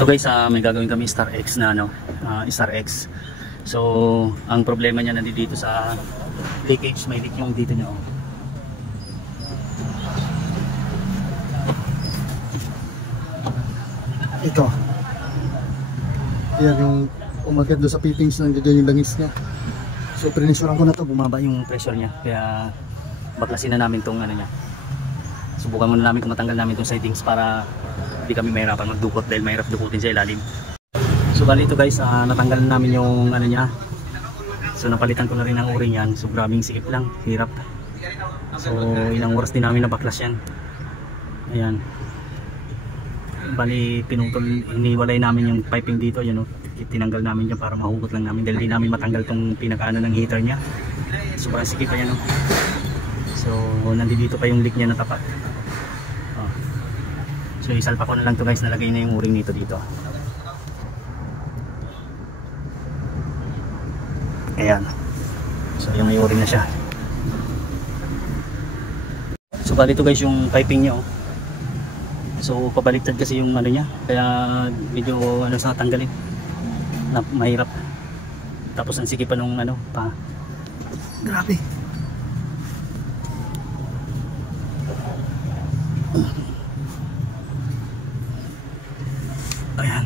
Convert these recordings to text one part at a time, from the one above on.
So guys, may gagawin kami Star X na ano, Star X. So, ang problema niya nandito sa leakage, may leak yung dito niya. Oh. Ito. Yan yung umakyat doon sa fittings, nandiyan yung langis niya. So, prinisyoran ko na to, bumaba yung pressure niya. Kaya baklasin na namin tong ano niya. Subukan muna namin kung matanggal namin tong settings para hindi kami mahirapan magdukot dahil mahirap dukutin sa ilalim. So bali ito guys, natanggal namin yung ano niya. So napalitan ko na rin ang o-ring yan. So grabing sikip lang, hirap. So ilang oras din namin nabaklas yan. Ayan. Bali pinutol, iniwalay namin yung piping dito, yun, tinanggal namin yan para mahugot lang namin dahil di namin matanggal tong pinakaano ng heater niya. Sobrang sikip pa yan. So nandito pa yung leak niya na tapat. So isalpa ko na lang to guys, nalagay na yung o-ring nito dito. Ayan. So yung may o-ring na siya. So bali ito guys yung piping niya. So pabaliktad kasi yung ano niya, kaya medyo ano sa tanggalin na mahirap. Tapos ang sikip pa nung ano pa. Grabe. Ayan.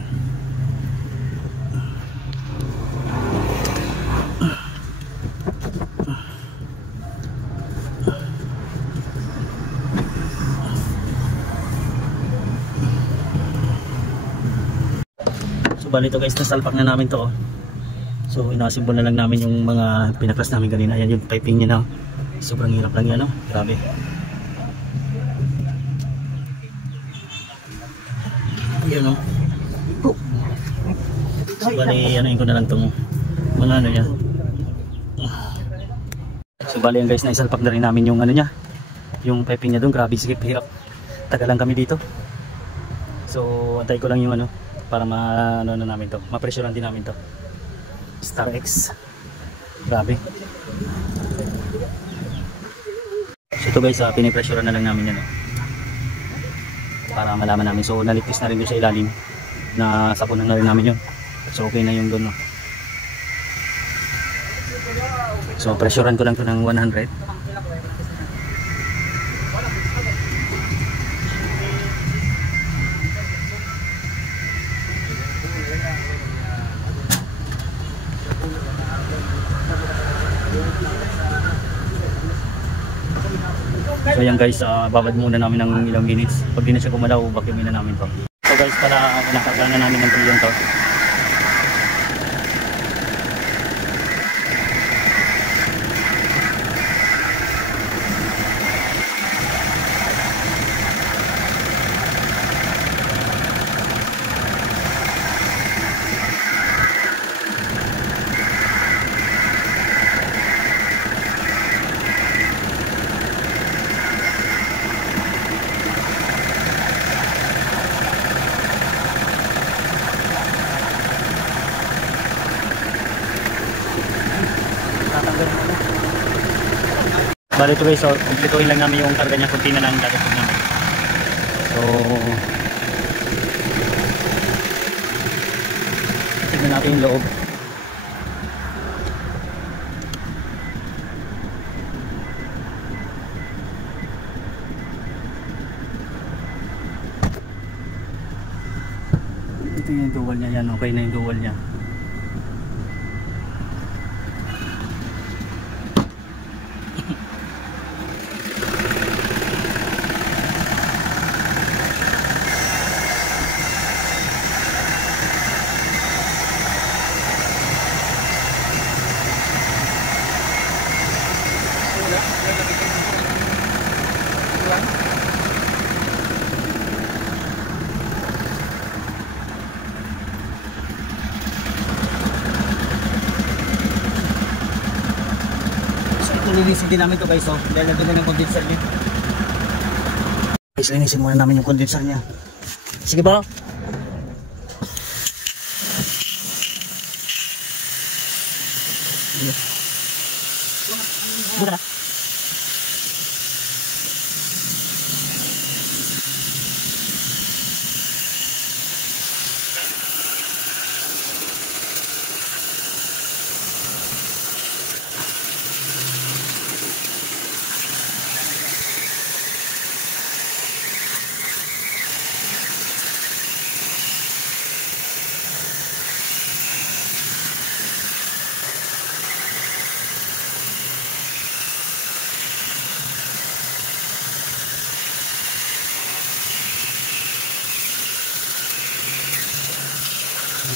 So bali ito guys, nasalpak na namin to. So inasimbol na lang namin yung mga pinaklas namin kanina. Ayan yung piping niya na. Sobrang hirap lang yan, grabe. Ayan So bali anuin ko na lang tong mga ano niya. So bali yan guys, naisalpak na rin namin yung ano niya, yung piping niya doon. Grabe sikip, hirap. Tagal lang kami dito. So antay ko lang yung ano para ano na namin to, mapresyoran din namin to. Star X. Grabe. So ito guys, pinipresyoran na lang namin yan para malaman namin. So naligpis na rin doon sa ilalim, na sapunan na rin namin yun. So okay na yung doon. So presyoran ko lang to ng 100. So ayan guys, babad muna namin ng ilang minutes. Pag di na siya gumalaw, vacuumin na namin to. So guys, para nakarga na namin ng trilyon to. Bali ito guys, so kumpletuhin lang namin yung karga niya, kunti na lang dadagdag namin. So tignan natin yung loob. Ito yung dual niya, yan, okay na yung dual niya. Linisin din namin to guys, dahil nandun na ng condenser niya. Guys, linisin muna namin yung condenser niya. Sige ba? Buka na. Ayan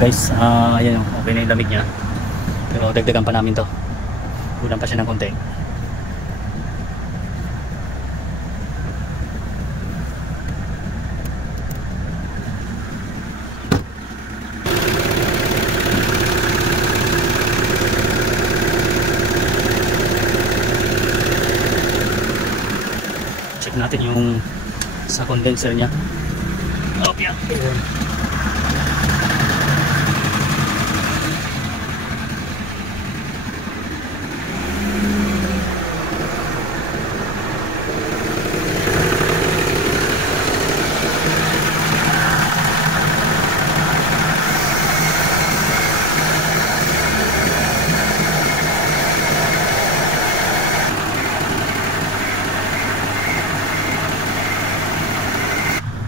guys, ayan, okay na yung lamig niya. Pero dagdagan pa namin to. Kulang pa siya ng konti. Check natin yung sa condenser niya. Oh, yeah.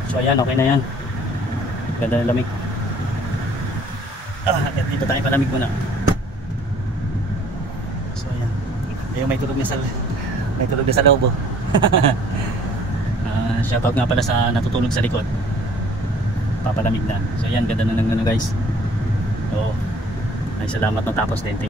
So ayan, okay na yan. Ganda ng lamig. Dito tayo palamig muna. So ayan. Ayun, may tulog na sa loob. Shoutout nga pala sa natutulog sa likod. Papalamig na. So ayan, ganda na ng ano guys. So, ay salamat natapos din.